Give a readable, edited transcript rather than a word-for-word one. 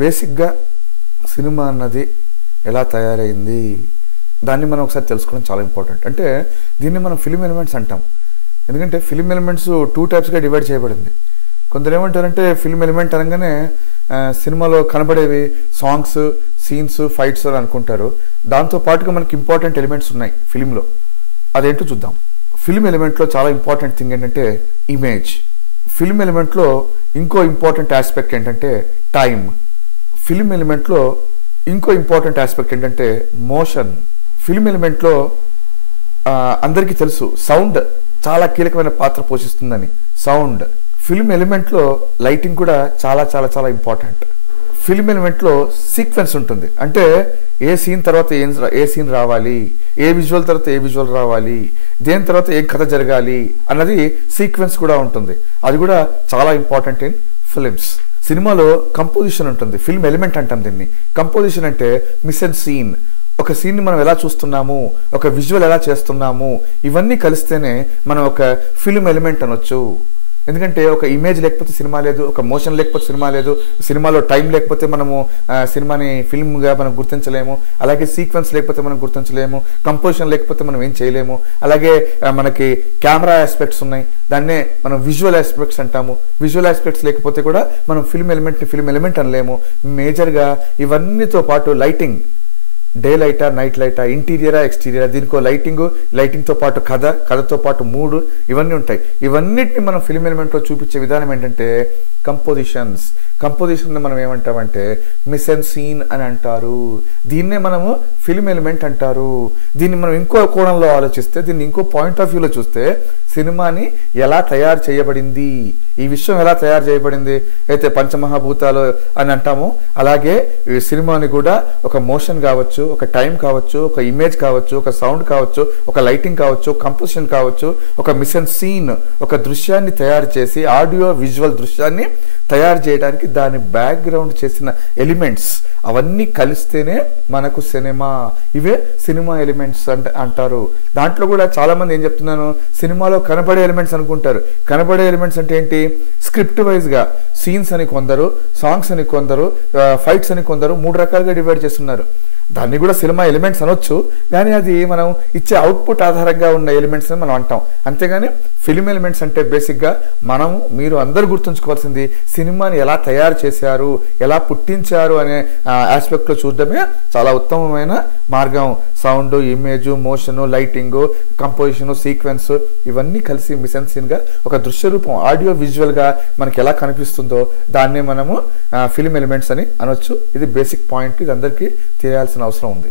బేసిక్గా సినిమా అన్నది ఎలా తయారైంది దాన్ని మనం ఒకసారి తెలుసుకోవడం చాలా ఇంపార్టెంట్. అంటే దీన్ని మనం ఫిల్మ్ ఎలిమెంట్స్ అంటాం. ఎందుకంటే ఫిల్మ్ ఎలిమెంట్స్ 2 టైప్స్గా డివైడ్ చేయబడింది. కొందరు ఏమంటారంటే ఫిల్మ్ ఎలిమెంట్ అనగానే సినిమాలో కనబడేవి సాంగ్స్, సీన్స్, ఫైట్స్ అని అనుకుంటారు. దాంతో పాటుగా మనకి ఇంపార్టెంట్ ఎలిమెంట్స్ ఉన్నాయి ఫిల్మ్లో. అదేంటో చూద్దాం. ఫిల్మ్ ఎలిమెంట్లో చాలా ఇంపార్టెంట్ థింగ్ ఏంటంటే ఇమేజ్. ఫిల్మ్ ఎలిమెంట్లో ఇంకో ఇంపార్టెంట్ ఆస్పెక్ట్ ఏంటంటే టైం. ఫిల్మ్ ఎలిమెంట్లో ఇంకో ఇంపార్టెంట్ ఆస్పెక్ట్ ఏంటంటే మోషన్. ఫిల్మ్ ఎలిమెంట్లో అందరికీ తెలుసు సౌండ్ చాలా కీలకమైన పాత్ర పోషిస్తుందని. సౌండ్. ఫిల్మ్ ఎలిమెంట్లో లైటింగ్ కూడా చాలా చాలా చాలా ఇంపార్టెంట్. ఫిల్మ్ ఎలిమెంట్లో సీక్వెన్స్ ఉంటుంది. అంటే ఏ సీన్ తర్వాత ఏ సీన్ రావాలి, ఏ విజువల్ తర్వాత ఏ విజువల్ రావాలి, దేని తర్వాత ఏం కథ జరగాలి అన్నది సీక్వెన్స్ కూడా ఉంటుంది. అది కూడా చాలా ఇంపార్టెంట్ ఇన్ ఫిల్మ్స్. సినిమాలో కంపోజిషన్ ఉంటుంది. ఫిల్మ్ ఎలిమెంట్ అంటాం దీన్ని. కంపోజిషన్ అంటే మిషన్ సీన్. ఒక సీన్ని మనం ఎలా చూస్తున్నాము, ఒక విజువల్ ఎలా చేస్తున్నాము, ఇవన్నీ కలిస్తేనే మనం ఒక ఫిల్మ్ ఎలిమెంట్ అనొచ్చు. ఎందుకంటే ఒక ఇమేజ్ లేకపోతే సినిమా లేదు, ఒక మోషన్ లేకపోతే సినిమా లేదు, సినిమాలో టైం లేకపోతే మనము సినిమాని ఫిల్మ్గా మనం గుర్తించలేము, అలాగే సీక్వెన్స్ లేకపోతే మనం గుర్తించలేము, కంపోజిషన్ లేకపోతే మనం ఏం చేయలేము, అలాగే మనకి కెమెరా ఆస్పెక్ట్స్ ఉన్నాయి, దాన్నే మనం విజువల్ ఆస్పెక్ట్స్ అంటాము. విజువల్ ఆస్పెక్ట్స్ లేకపోతే కూడా మనం ఫిల్మ్ ఎలిమెంట్ అనలేము. మేజర్గా ఇవన్నీతో పాటు లైటింగ్, డే లైటా, నైట్ లైటా, ఇంటీరియరా, ఎక్స్టీరియరా, దీనికో లైటింగ్తో పాటు కథతో పాటు మూడు, ఇవన్నీ ఉంటాయి. ఇవన్నిటిని మనం ఫిల్మ్ ఎలిమెంట్లో చూపించే విధానం ఏంటంటే కంపోజిషన్ మనం ఏమంటామంటే మిషన్ సీన్ అని అంటారు. దీన్నే మనము ఫిల్మ్ ఎలిమెంట్ అంటారు. దీన్ని మనం ఇంకో కోణంలో ఆలోచిస్తే, దీన్ని ఇంకో పాయింట్ ఆఫ్ వ్యూలో చూస్తే సినిమాని ఎలా తయారు చేయబడింది, ఈ విషయం ఎలా తయారు చేయబడింది అయితే పంచమహాభూతాలు అని అంటాము, అలాగే ఈ సినిమాని కూడా ఒక మోషన్ కావచ్చు, ఒక టైం కావచ్చు, ఒక ఇమేజ్ కావచ్చు, ఒక సౌండ్ కావచ్చు, ఒక లైటింగ్ కావచ్చు, కంపోజిషన్ కావచ్చు, ఒక మిషన్ సీన్, ఒక దృశ్యాన్ని తయారు చేసి ఆడియో విజువల్ దృశ్యాన్ని తయారు చేయడానికి దాని బ్యాక్గ్రౌండ్ చేసిన ఎలిమెంట్స్ అవన్నీ కలిస్తేనే మనకు సినిమా. ఇవే సినిమా ఎలిమెంట్స్ అంటారు. దాంట్లో కూడా చాలా మంది ఏం చెప్తున్నాను, సినిమాలో కనబడే ఎలిమెంట్స్ అనుకుంటారు. కనబడే ఎలిమెంట్స్ అంటే ఏంటి? స్క్రిప్ట్ వైజ్గా సీన్స్ అని కొందరు, సాంగ్స్ అని కొందరు, ఫైట్స్ అని కొందరు, 3 రకాలుగా డివైడ్ చేస్తున్నారు. దాన్ని కూడా సినిమా ఎలిమెంట్స్ అనొచ్చు, కానీ అది మనం ఇచ్చే అవుట్పుట్ ఆధారంగా ఉన్న ఎలిమెంట్స్ అని మనం అంటాం. అంతేగాని ఫిల్మ్ ఎలిమెంట్స్ అంటే బేసిక్గా మీరు అందరూ గుర్తుంచుకోవాల్సింది సినిమాని ఎలా తయారు చేశారు, ఎలా పుట్టించారు అనే ఆస్పెక్ట్లో చూడడమే చాలా ఉత్తమమైన మార్గం. Sound, image, motion, lighting, composition, sequence ఇవన్నీ కలిసి మిషన్ సీన్గా ఒక దృశ్య రూపం ఆడియో విజువల్గా మనకి ఎలా కనిపిస్తుందో దాన్నే మనము ఫిల్మ్ ఎలిమెంట్స్ అని అనొచ్చు. ఇది బేసిక్ పాయింట్. ఇది అందరికీ తెలియాల్సిన అవసరం ఉంది.